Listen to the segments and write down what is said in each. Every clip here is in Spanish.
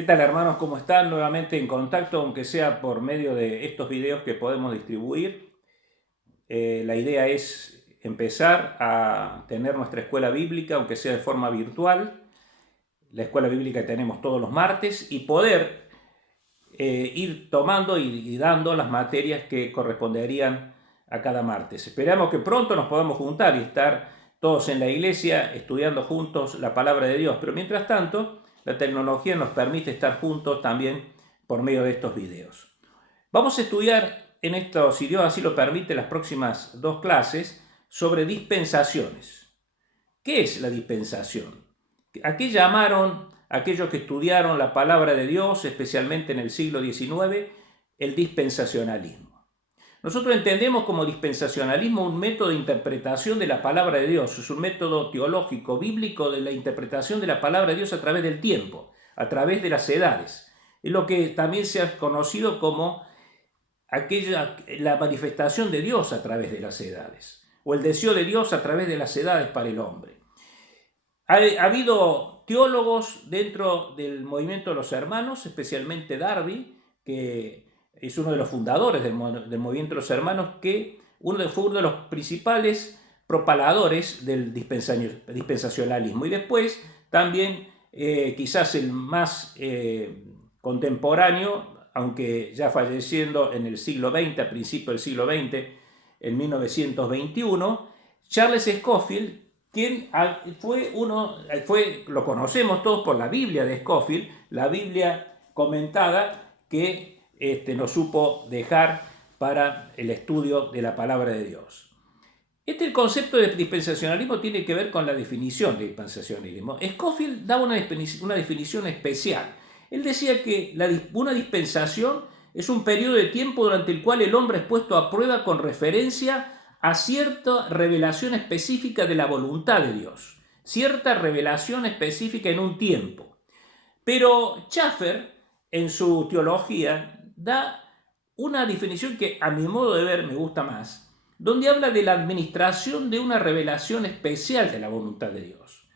¿Qué tal, hermanos? ¿Cómo están? Nuevamente en contacto, aunque sea por medio de estos videos que podemos distribuir. La idea es empezar a tener nuestra escuela bíblica, aunque sea de forma virtual, la escuela bíblica que tenemos todos los martes, y poder ir tomando y dando las materias que corresponderían a cada martes. Esperamos que pronto nos podamos juntar y estar todos en la iglesia estudiando juntos la palabra de Dios, pero mientras tanto la tecnología nos permite estar juntos también por medio de estos videos. Vamos a estudiar en estos, si Dios así lo permite, las próximas dos clases sobre dispensaciones. ¿Qué es la dispensación? ¿A qué llamaron aquellos que estudiaron la palabra de Dios, especialmente en el siglo XIX, el dispensacionalismo? Nosotros entendemos como dispensacionalismo un método de interpretación de la palabra de Dios, es un método teológico, bíblico de la interpretación de la palabra de Dios a través del tiempo, a través de las edades. Es lo que también se ha conocido como la manifestación de Dios a través de las edades, o el deseo de Dios a través de las edades para el hombre. Ha habido teólogos dentro del movimiento de los hermanos, especialmente Darby, que es uno de los fundadores del movimiento de los hermanos, que fue uno de los principales propaladores del dispensacionalismo. Y después también quizás el más contemporáneo, aunque ya falleciendo en el siglo XX, a principios del siglo XX, en 1921, Charles Scofield, quien lo conocemos todos por la Biblia de Scofield, la Biblia comentada que nos supo dejar para el estudio de la palabra de Dios. El concepto de dispensacionalismo tiene que ver con la definición de dispensacionalismo. Scofield daba una definición especial. Él decía que una dispensación es un periodo de tiempo durante el cual el hombre es puesto a prueba con referencia a cierta revelación específica de la voluntad de Dios, cierta revelación específica en un tiempo. Pero Schaffer, en su teología, da una definición que a mi modo de ver me gusta más, donde habla de la administración de una revelación especial de la voluntad de Dios.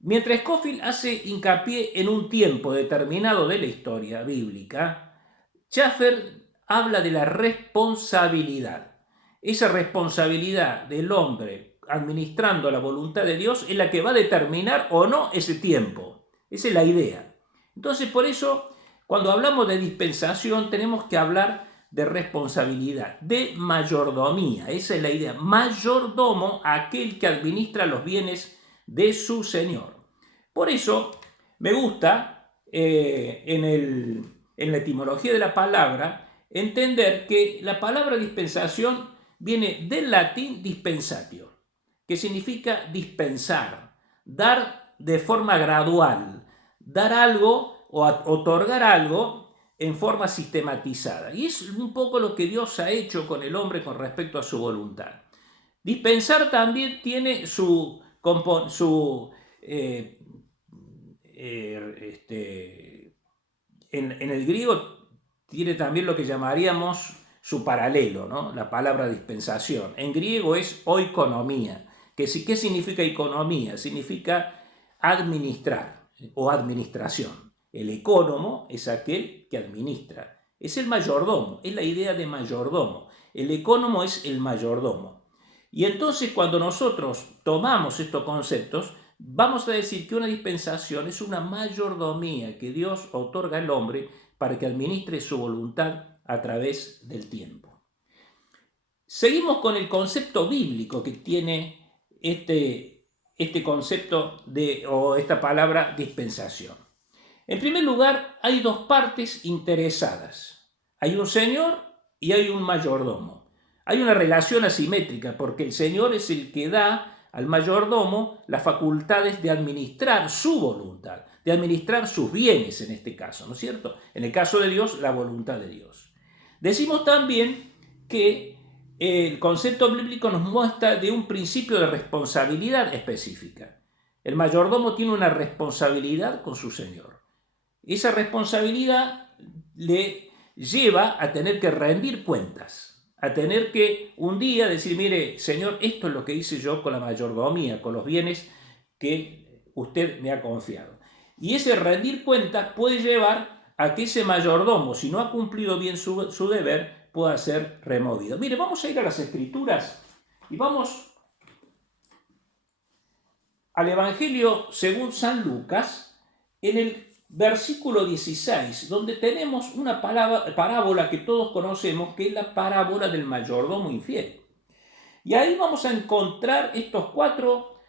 Mientras Scofield hace hincapié en un tiempo determinado de la historia bíblica, Schaffer habla de la responsabilidad. Esa responsabilidad del hombre administrando la voluntad de Dios es la que va a determinar o no ese tiempo. Esa es la idea. Entonces, por eso, cuando hablamos de dispensación, tenemos que hablar de responsabilidad, de mayordomía. Esa es la idea. Mayordomo, aquel que administra los bienes de su Señor. Por eso, me gusta en la etimología de la palabra entender que la palabra dispensación viene del latín dispensatio, que significa dispensar, dar de forma gradual, dar algo o otorgar algo en forma sistematizada. Y es un poco lo que Dios ha hecho con el hombre con respecto a su voluntad. Dispensar también tiene en el griego tiene también lo que llamaríamos su paralelo, ¿no? La palabra dispensación. En griego es oikonomía. ¿Qué significa economía? Significa administrar o administración. El ecónomo es aquel que administra. Es el mayordomo, es la idea de mayordomo. El ecónomo es el mayordomo. Y entonces cuando nosotros tomamos estos conceptos, vamos a decir que una dispensación es una mayordomía que Dios otorga al hombre para que administre su voluntad a través del tiempo. Seguimos con el concepto bíblico que tiene este concepto o esta palabra dispensación. En primer lugar, hay dos partes interesadas. Hay un señor y hay un mayordomo. Hay una relación asimétrica porque el señor es el que da al mayordomo las facultades de administrar su voluntad, de administrar sus bienes en este caso, ¿no es cierto? En el caso de Dios, la voluntad de Dios. Decimos también que el concepto bíblico nos muestra de un principio de responsabilidad específica. El mayordomo tiene una responsabilidad con su señor. Esa responsabilidad le lleva a tener que rendir cuentas, a tener que un día decir, mire, señor, esto es lo que hice yo con la mayordomía, con los bienes que usted me ha confiado. Y ese rendir cuentas puede llevar a que ese mayordomo, si no ha cumplido bien su deber, pueda ser removido. Mire, vamos a ir a las Escrituras y vamos al Evangelio según San Lucas, en el versículo 16, donde tenemos una parábola que todos conocemos, que es la parábola del mayordomo infiel. Y ahí vamos a encontrar estos 4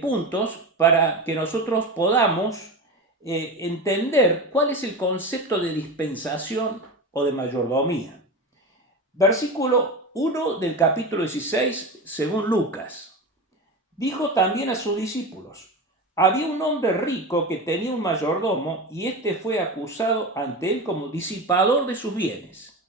puntos para que nosotros podamos entender cuál es el concepto de dispensación o de mayordomía. Versículo 1 del capítulo 16, según Lucas. Dijo también a sus discípulos: había un hombre rico que tenía un mayordomo, y éste fue acusado ante él como disipador de sus bienes.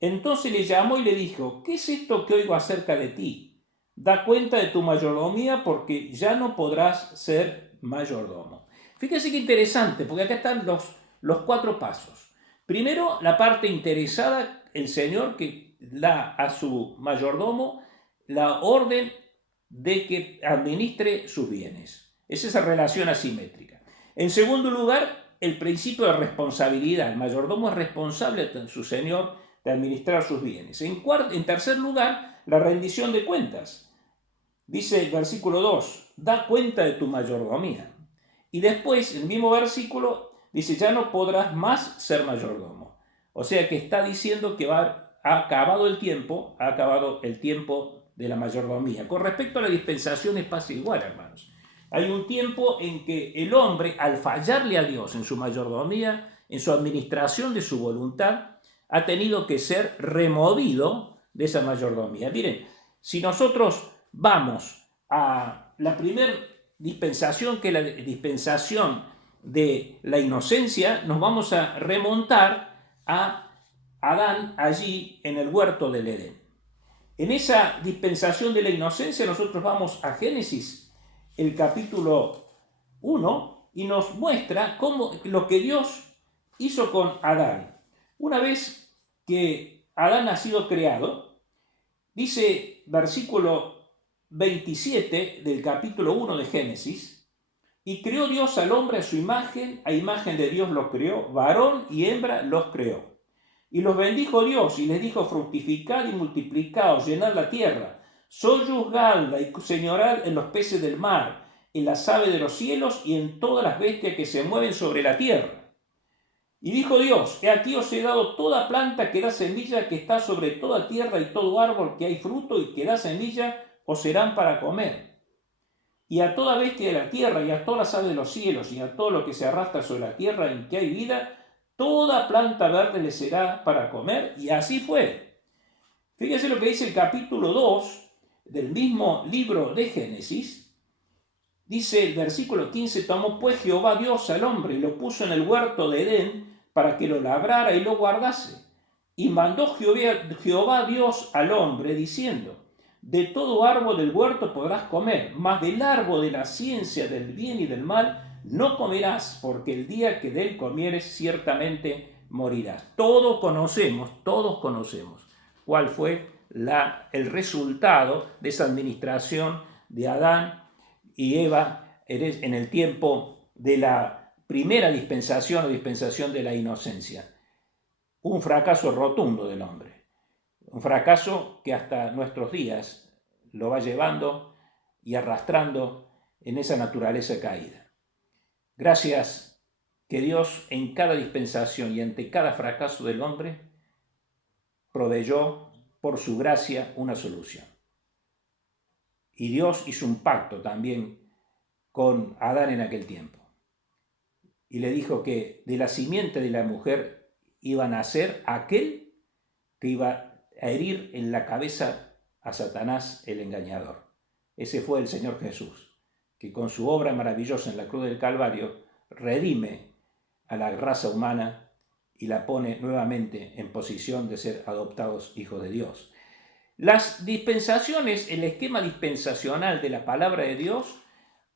Entonces le llamó y le dijo: ¿qué es esto que oigo acerca de ti? Da cuenta de tu mayordomía, porque ya no podrás ser mayordomo. Fíjense qué interesante, porque acá están los 4 pasos. Primero, la parte interesada, el Señor que da a su mayordomo la orden de que administre sus bienes. Es esa relación asimétrica. En segundo lugar, el principio de responsabilidad. El mayordomo es responsable de su señor de administrar sus bienes. En tercer lugar, la rendición de cuentas. Dice el versículo 2, da cuenta de tu mayordomía. Y después, en el mismo versículo, dice, ya no podrás más ser mayordomo. O sea que está diciendo que ha acabado el tiempo de la mayordomía. Con respecto a la dispensación pasa igual, hermanos. Hay un tiempo en que el hombre, al fallarle a Dios en su mayordomía, en su administración de su voluntad, ha tenido que ser removido de esa mayordomía. Miren, si nosotros vamos a la primera dispensación, que es la dispensación de la inocencia, nos vamos a remontar a Adán allí en el huerto del Edén. En esa dispensación de la inocencia nosotros vamos a Génesis, el capítulo 1, y nos muestra cómo lo que Dios hizo con Adán. Una vez que Adán ha sido creado, dice versículo 27 del capítulo 1 de Génesis, y creó Dios al hombre a su imagen de Dios los creó, varón y hembra los creó. Y los bendijo Dios y les dijo: fructificad y multiplicaos, llenad la tierra, sojuzgadla y señorad en los peces del mar, en las aves de los cielos y en todas las bestias que se mueven sobre la tierra. Y dijo Dios: he aquí os he dado toda planta que da semilla, que está sobre toda tierra, y todo árbol que hay fruto y que da semilla, os serán para comer. Y a toda bestia de la tierra, y a todas las aves de los cielos, y a todo lo que se arrastra sobre la tierra en que hay vida, toda planta verde le será para comer. Y así fue. Fíjense lo que dice el capítulo 2 del mismo libro de Génesis. Dice el versículo 15: tomó pues Jehová Dios al hombre y lo puso en el huerto de Edén para que lo labrara y lo guardase. Y mandó Jehová Dios al hombre diciendo: de todo árbol del huerto podrás comer, mas del árbol de la ciencia del bien y del mal no comerás, porque el día que de él comieres ciertamente morirás. Todos conocemos cuál fue el resultado de esa administración de Adán y Eva en el tiempo de la primera dispensación o dispensación de la inocencia. Un fracaso rotundo del hombre. Un fracaso que hasta nuestros días lo va llevando y arrastrando en esa naturaleza caída. Gracias que Dios en cada dispensación y ante cada fracaso del hombre proveyó por su gracia una solución. Y Dios hizo un pacto también con Adán en aquel tiempo. Y le dijo que de la simiente de la mujer iba a nacer aquel que iba a herir en la cabeza a Satanás el engañador. Ese fue el Señor Jesús, que con su obra maravillosa en la cruz del Calvario redime a la raza humana y la pone nuevamente en posición de ser adoptados hijos de Dios. Las dispensaciones, el esquema dispensacional de la palabra de Dios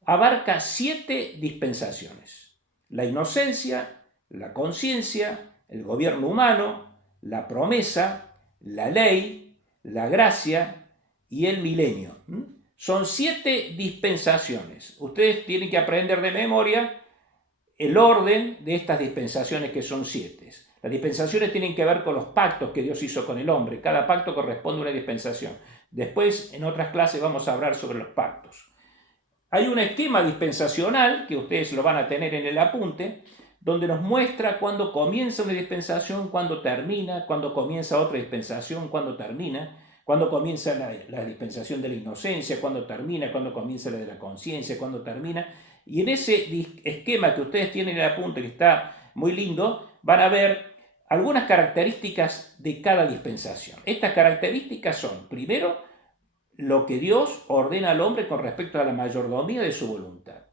abarca 7 dispensaciones: la inocencia, la conciencia, el gobierno humano, la promesa, la ley, la gracia y el milenio. Son 7 dispensaciones. Ustedes tienen que aprender de memoria el orden de estas dispensaciones, que son 7. Las dispensaciones tienen que ver con los pactos que Dios hizo con el hombre. Cada pacto corresponde a una dispensación. Después, en otras clases, vamos a hablar sobre los pactos. Hay un esquema dispensacional, que ustedes lo van a tener en el apunte, donde nos muestra cuándo comienza una dispensación, cuándo termina, cuándo comienza otra dispensación, cuándo termina, cuándo comienza la dispensación de la inocencia, cuándo termina, cuándo comienza la de la conciencia, cuándo termina. Y en ese esquema que ustedes tienen en el apunte, que está muy lindo, van a ver algunas características de cada dispensación. Estas características son, primero, lo que Dios ordena al hombre con respecto a la mayordomía de su voluntad.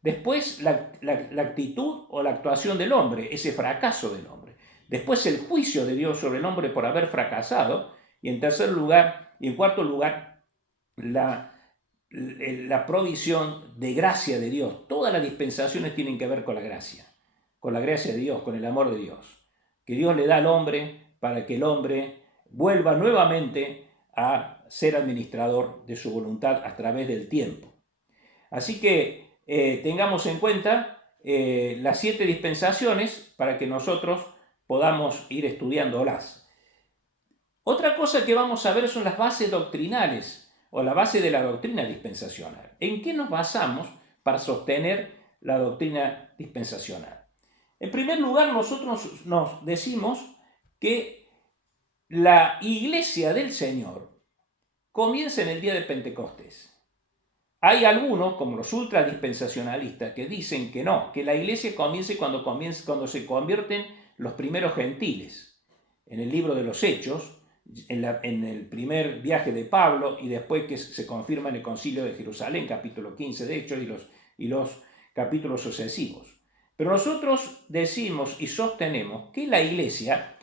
Después, la actitud o la actuación del hombre, ese fracaso del hombre. Después, el juicio de Dios sobre el hombre por haber fracasado. Y en tercer lugar, y en cuarto lugar, la provisión de gracia de Dios. Todas las dispensaciones tienen que ver con la gracia de Dios, con el amor de Dios, que Dios le da al hombre para que el hombre vuelva nuevamente a ser administrador de su voluntad a través del tiempo. Así que tengamos en cuenta las 7 dispensaciones para que nosotros podamos ir estudiándolas. Otra cosa que vamos a ver son las bases doctrinales o la base de la doctrina dispensacional. ¿En qué nos basamos para sostener la doctrina dispensacional? En primer lugar, nosotros nos decimos que la iglesia del Señor comienza en el día de Pentecostés. Hay algunos, como los ultradispensacionalistas, que dicen que no, que la iglesia comienza cuando se convierten los primeros gentiles. En el libro de los Hechos, en el primer viaje de Pablo, y después que se confirma en el Concilio de Jerusalén, capítulo 15 de Hechos, y los capítulos sucesivos. Pero nosotros decimos y sostenemos que la iglesia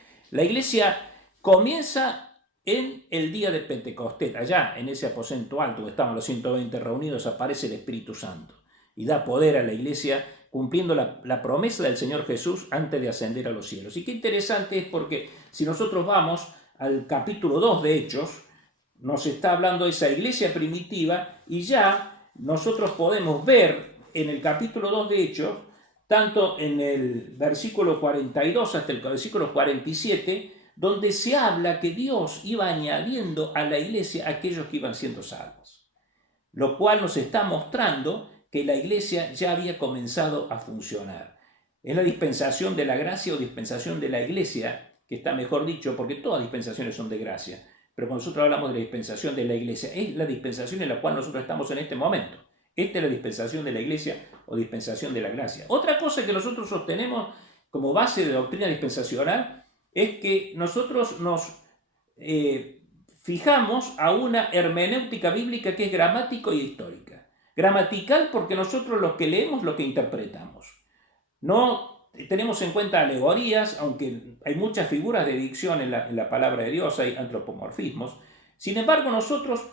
comienza en el día de Pentecostés. Allá en ese aposento alto que estaban los 120 reunidos, aparece el Espíritu Santo y da poder a la iglesia, cumpliendo la promesa del Señor Jesús antes de ascender a los cielos. Y qué interesante es, porque si nosotros vamos al capítulo 2 de Hechos, nos está hablando de esa iglesia primitiva, y ya nosotros podemos ver en el capítulo 2 de Hechos, tanto en el versículo 42 hasta el versículo 47, donde se habla que Dios iba añadiendo a la iglesia a aquellos que iban siendo salvos, lo cual nos está mostrando que la iglesia ya había comenzado a funcionar. Es la dispensación de la gracia o dispensación de la iglesia, que está mejor dicho, porque todas dispensaciones son de gracia, pero cuando nosotros hablamos de la dispensación de la iglesia, es la dispensación en la cual nosotros estamos en este momento. Esta es la dispensación de la iglesia o dispensación de la gracia. Otra cosa que nosotros sostenemos como base de doctrina dispensacional es que nosotros nos fijamos a una hermenéutica bíblica que es gramática y histórica. Gramatical, porque nosotros lo que leemos, lo que interpretamos. No tenemos en cuenta alegorías, aunque hay muchas figuras de dicción en la palabra de Dios, hay antropomorfismos. Sin embargo, nosotros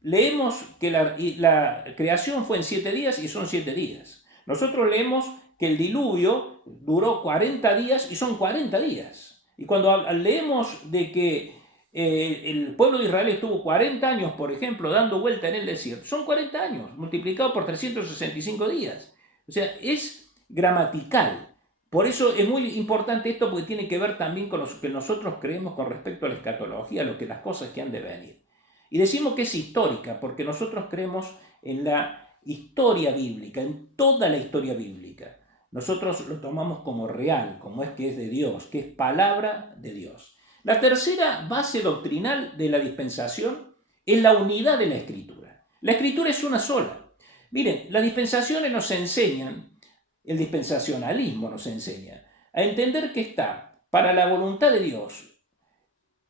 leemos que la creación fue en 7 días y son 7 días. Nosotros leemos que el diluvio duró 40 días y son 40 días. Y cuando leemos de que el pueblo de Israel estuvo 40 años, por ejemplo, dando vuelta en el desierto, son 40 años, multiplicado por 365 días. O sea, es gramatical. Por eso es muy importante esto, porque tiene que ver también con lo que nosotros creemos con respecto a la escatología, las cosas que han de venir. Y decimos que es histórica, porque nosotros creemos en la historia bíblica, en toda la historia bíblica. Nosotros lo tomamos como real, como es que es de Dios, que es palabra de Dios. La tercera base doctrinal de la dispensación es la unidad de la Escritura. La Escritura es una sola. Miren, las dispensaciones nos enseñan, el dispensacionalismo nos enseña a entender que está para la voluntad de Dios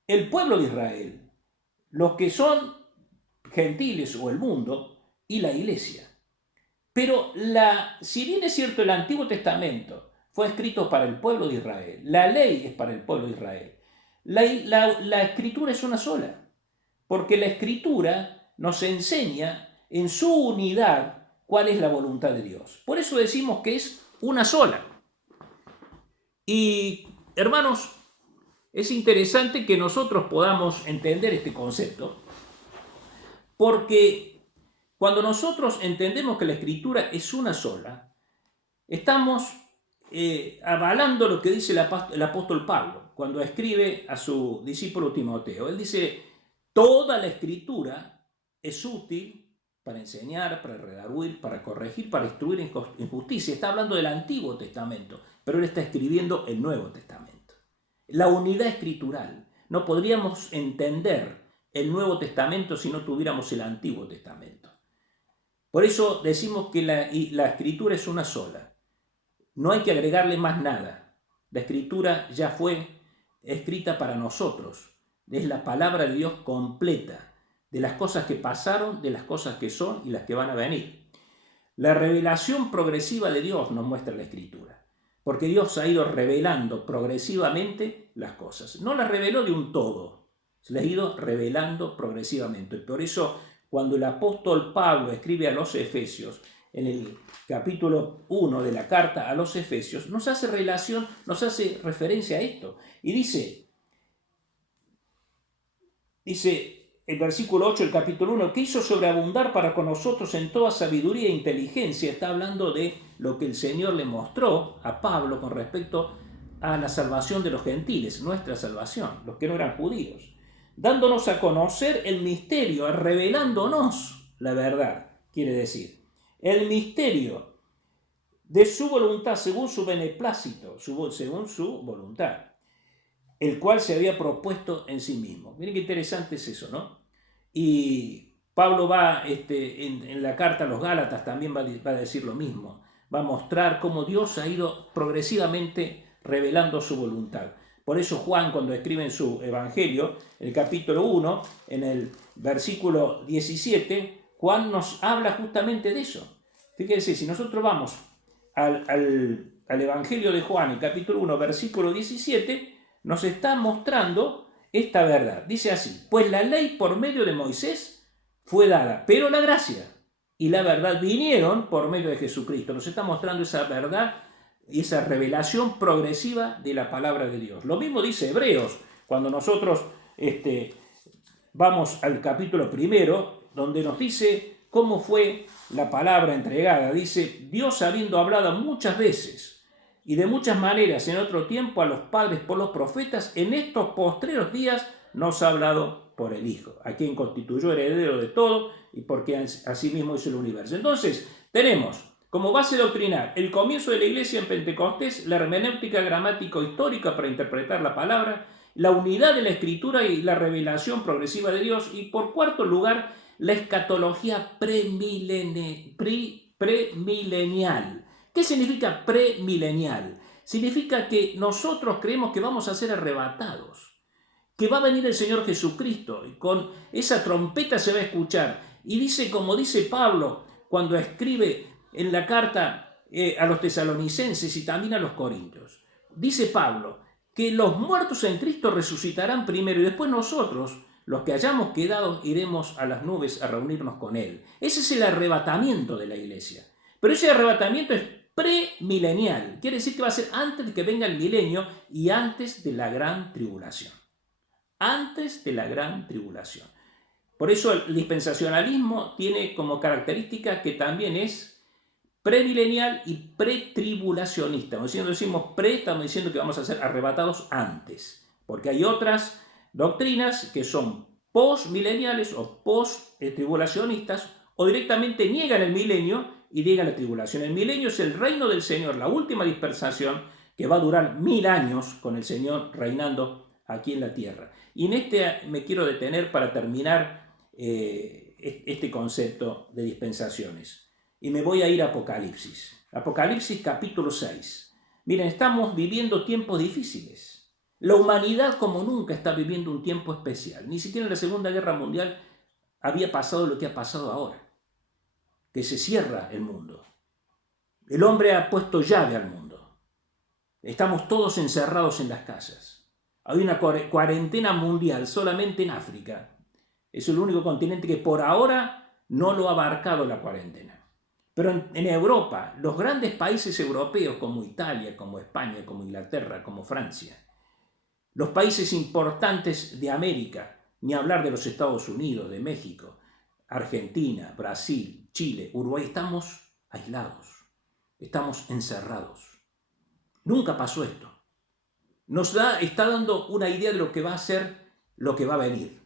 el pueblo de Israel, los que son gentiles o el mundo, y la iglesia. Pero si bien es cierto, el Antiguo Testamento fue escrito para el pueblo de Israel, la ley es para el pueblo de Israel, la Escritura es una sola, porque la Escritura nos enseña en su unidad cuál es la voluntad de Dios. Por eso decimos que es una sola. Y, hermanos, es interesante que nosotros podamos entender este concepto, porque cuando nosotros entendemos que la Escritura es una sola, estamos avalando lo que dice el apóstol Pablo cuando escribe a su discípulo Timoteo. Él dice, toda la escritura es útil para enseñar, para redarguir, para corregir, para instruir en justicia. Está hablando del Antiguo Testamento, pero él está escribiendo el Nuevo Testamento. La unidad escritural. No podríamos entender el Nuevo Testamento si no tuviéramos el Antiguo Testamento. Por eso decimos que la escritura es una sola. No hay que agregarle más nada. La escritura ya fue escrita para nosotros. Es la palabra de Dios completa, de las cosas que pasaron, de las cosas que son y las que van a venir. La revelación progresiva de Dios nos muestra la escritura, porque Dios ha ido revelando progresivamente las cosas. No las reveló de un todo, se las ha ido revelando progresivamente. Por eso, cuando el apóstol Pablo escribe a los Efesios, en el capítulo 1 de la carta a los Efesios, nos hace referencia a esto. Y dice el versículo 8 del capítulo 1, que hizo sobreabundar para con nosotros en toda sabiduría e inteligencia. Está hablando de lo que el Señor le mostró a Pablo con respecto a la salvación de los gentiles, nuestra salvación, los que no eran judíos, dándonos a conocer el misterio, revelándonos la verdad, quiere decir. El misterio de su voluntad según su beneplácito, según su voluntad, el cual se había propuesto en sí mismo. Miren qué interesante es eso, ¿no? Y Pablo va, en la carta a los Gálatas también va a decir lo mismo. Va a mostrar cómo Dios ha ido progresivamente revelando su voluntad. Por eso Juan, cuando escribe en su Evangelio, el capítulo 1, en el versículo 17, Juan nos habla justamente de eso. Fíjense, si nosotros vamos al Evangelio de Juan, el capítulo 1, versículo 17, nos está mostrando esta verdad. Dice así, pues la ley por medio de Moisés fue dada, pero la gracia y la verdad vinieron por medio de Jesucristo. Nos está mostrando esa verdad y esa revelación progresiva de la palabra de Dios. Lo mismo dice Hebreos, cuando nosotros vamos al capítulo 1, donde nos dice cómo fue la palabra entregada. Dice, Dios habiendo hablado muchas veces y de muchas maneras en otro tiempo a los padres por los profetas, en estos postreros días nos ha hablado por el Hijo, a quien constituyó heredero de todo y porque asimismo hizo el universo. Entonces, tenemos como base doctrinal el comienzo de la iglesia en Pentecostés, la hermenéutica gramático-histórica para interpretar la palabra, la unidad de la escritura y la revelación progresiva de Dios, y por cuarto lugar, la escatología premilenial. ¿Qué significa premilenial? Significa que nosotros creemos que vamos a ser arrebatados, que va a venir el Señor Jesucristo y con esa trompeta se va a escuchar. Y dice, como dice Pablo cuando escribe en la carta a los tesalonicenses y también a los corintios, dice Pablo que los muertos en Cristo resucitarán primero y después nosotros, los que hayamos quedado, iremos a las nubes a reunirnos con Él. Ese es el arrebatamiento de la iglesia. Pero ese arrebatamiento es premilenial. Quiere decir que va a ser antes de que venga el milenio y antes de la gran tribulación. Antes de la gran tribulación. Por eso el dispensacionalismo tiene como característica que también es premilenial y pretribulacionista. Cuando decimos pre, estamos diciendo que vamos a ser arrebatados antes. Porque hay otras doctrinas que son postmileniales o posttribulacionistas, o directamente niegan el milenio y niegan la tribulación. El milenio es el reino del Señor, la última dispensación que va a durar 1000 años con el Señor reinando aquí en la tierra. Y en me quiero detener para terminar este concepto de dispensaciones. Y me voy a ir a Apocalipsis. Apocalipsis capítulo 6. Miren, estamos viviendo tiempos difíciles. La humanidad como nunca está viviendo un tiempo especial. Ni siquiera en la Segunda Guerra Mundial había pasado lo que ha pasado ahora. Que se cierra el mundo. El hombre ha puesto llave al mundo. Estamos todos encerrados en las casas. Hay una cuarentena mundial solamente en África. Es el único continente que por ahora no lo ha abarcado la cuarentena. Pero en Europa, los grandes países europeos como Italia, como España, como Inglaterra, como Francia, los países importantes de América, ni hablar de los Estados Unidos, de México, Argentina, Brasil, Chile, Uruguay, estamos aislados. estamos encerrados. Nunca pasó esto. Está dando una idea de lo que va a ser, lo que va a venir,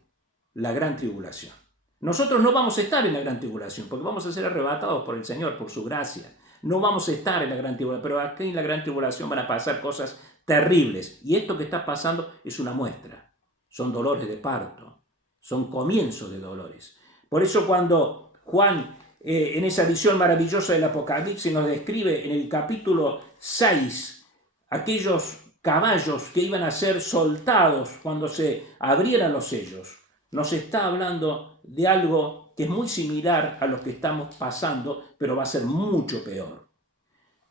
la gran tribulación. Nosotros no vamos a estar en la gran tribulación, porque vamos a ser arrebatados por el Señor, por su gracia. No vamos a estar en la gran tribulación, pero aquí en la gran tribulación van a pasar cosas terribles. Y esto que está pasando es una muestra. Son dolores de parto, son comienzos de dolores. Por eso cuando Juan, en esa visión maravillosa del Apocalipsis, nos describe en el capítulo 6, aquellos caballos que iban a ser soltados cuando se abrieran los sellos, nos está hablando de algo que es muy similar a lo que estamos pasando, pero va a ser mucho peor.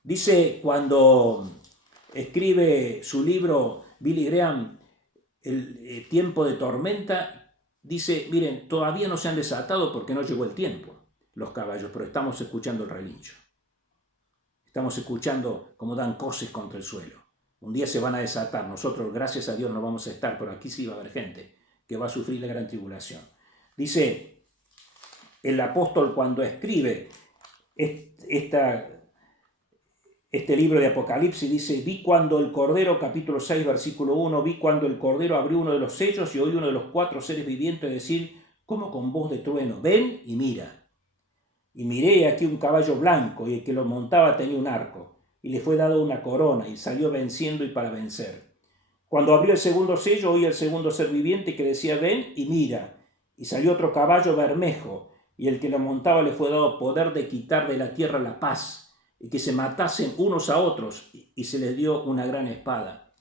Dice, cuando escribe su libro Billy Graham, El tiempo de tormenta, dice, miren, todavía no se han desatado porque no llegó el tiempo los caballos, pero estamos escuchando el relincho. Estamos escuchando cómo dan coces contra el suelo. Un día se van a desatar. Nosotros, gracias a Dios, no vamos a estar, pero aquí sí va a haber gente que va a sufrir la gran tribulación. Dice el apóstol cuando escribe este libro de Apocalipsis, dice, vi cuando el Cordero, capítulo 6, versículo 1, vi cuando el Cordero abrió uno de los sellos y oí uno de los 4 seres vivientes decir, como con voz de trueno, ven y mira. Y miré aquí un caballo blanco, y el que lo montaba tenía un arco, y le fue dado una corona, y salió venciendo y para vencer. Cuando abrió el segundo sello, oí el segundo ser viviente que decía, ven y mira. Y salió otro caballo bermejo, y el que lo montaba le fue dado poder de quitar de la tierra la paz, y que se matasen unos a otros, y se les dio una gran espada.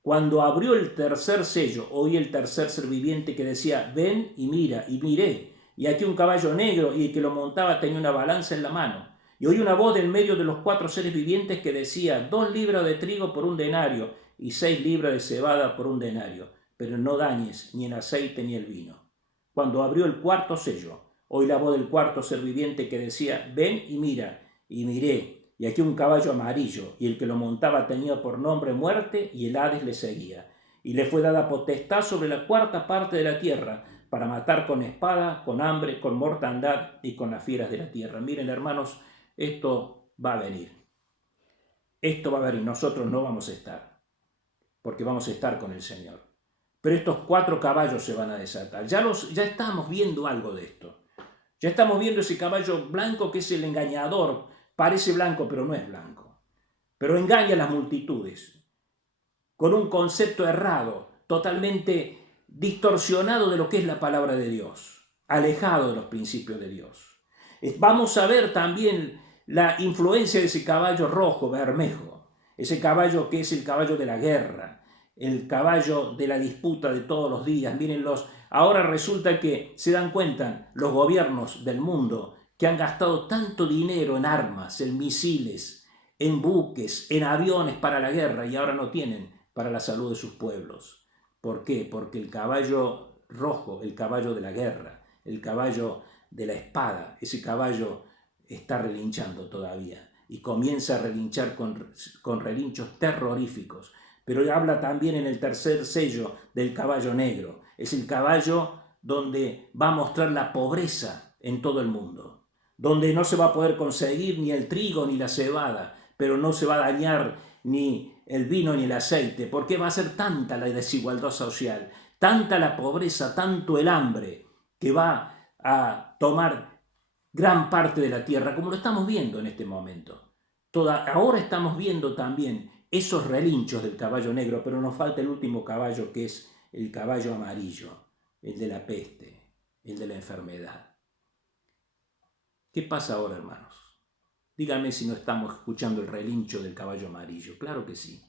Cuando abrió el tercer sello, oí el tercer ser viviente que decía, ven y mira, y miré, y aquí un caballo negro, y el que lo montaba tenía una balanza en la mano. Y oí una voz del medio de los 4 seres vivientes que decía, 2 libras de trigo por un denario, y 6 libras de cebada por un denario, pero no dañes ni el aceite ni el vino. Cuando abrió el cuarto sello, oí la voz del cuarto ser viviente que decía, ven y mira, y miré, y aquí un caballo amarillo, y el que lo montaba tenía por nombre muerte, y el Hades le seguía. Y le fue dada potestad sobre la 4ª parte de la tierra, para matar con espada, con hambre, con mortandad y con las fieras de la tierra. Miren, hermanos, esto va a venir. Esto va a venir, nosotros no vamos a estar, porque vamos a estar con el Señor. Pero estos 4 caballos se van a desatar. Ya estamos viendo algo de esto. Ya estamos viendo ese caballo blanco que es el engañador. Parece blanco, pero no es blanco. Pero engaña a las multitudes con un concepto errado, totalmente distorsionado de lo que es la palabra de Dios, alejado de los principios de Dios. Vamos a ver también la influencia de ese caballo rojo, bermejo, ese caballo que es el caballo de la guerra, el caballo de la disputa de todos los días. Mírenlos, ahora resulta que se dan cuenta los gobiernos del mundo que han gastado tanto dinero en armas, en misiles, en buques, en aviones para la guerra y ahora no tienen para la salud de sus pueblos. ¿Por qué? Porque el caballo rojo, el caballo de la guerra, el caballo de la espada, ese caballo está relinchando todavía y comienza a relinchar con relinchos terroríficos. Pero habla también en el tercer sello del caballo negro. Es el caballo donde va a mostrar la pobreza en todo el mundo, donde no se va a poder conseguir ni el trigo ni la cebada, pero no se va a dañar ni el vino ni el aceite, porque va a ser tanta la desigualdad social, tanta la pobreza, tanto el hambre, que va a tomar gran parte de la tierra, como lo estamos viendo en este momento. Ahora estamos viendo también esos relinchos del caballo negro, pero nos falta el último caballo, que es el caballo amarillo, el de la peste, el de la enfermedad. ¿Qué pasa ahora, hermanos? Díganme si no estamos escuchando el relincho del caballo amarillo. Claro que sí.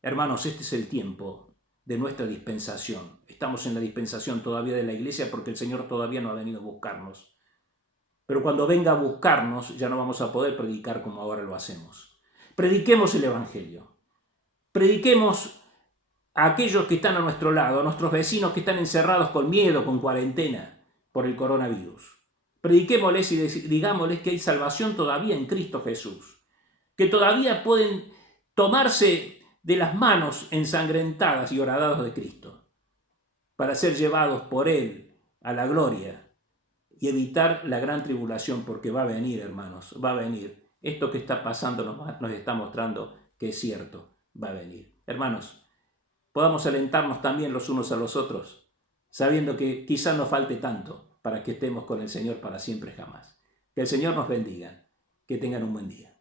Hermanos, este es el tiempo de nuestra dispensación. Estamos en la dispensación todavía de la iglesia porque el Señor todavía no ha venido a buscarnos. Pero cuando venga a buscarnos ya no vamos a poder predicar como ahora lo hacemos. Prediquemos el Evangelio. Prediquemos a aquellos que están a nuestro lado, a nuestros vecinos que están encerrados con miedo, con cuarentena por el coronavirus. Prediquémosles y digámosles que hay salvación todavía en Cristo Jesús, que todavía pueden tomarse de las manos ensangrentadas y horadadas de Cristo para ser llevados por Él a la gloria y evitar la gran tribulación, porque va a venir, hermanos, va a venir. esto que está pasando nos está mostrando que es cierto, va a venir. Hermanos, podamos alentarnos también los unos a los otros, sabiendo que quizás no falte tanto para que estemos con el Señor para siempre jamás. Que el Señor nos bendiga, que tengan un buen día.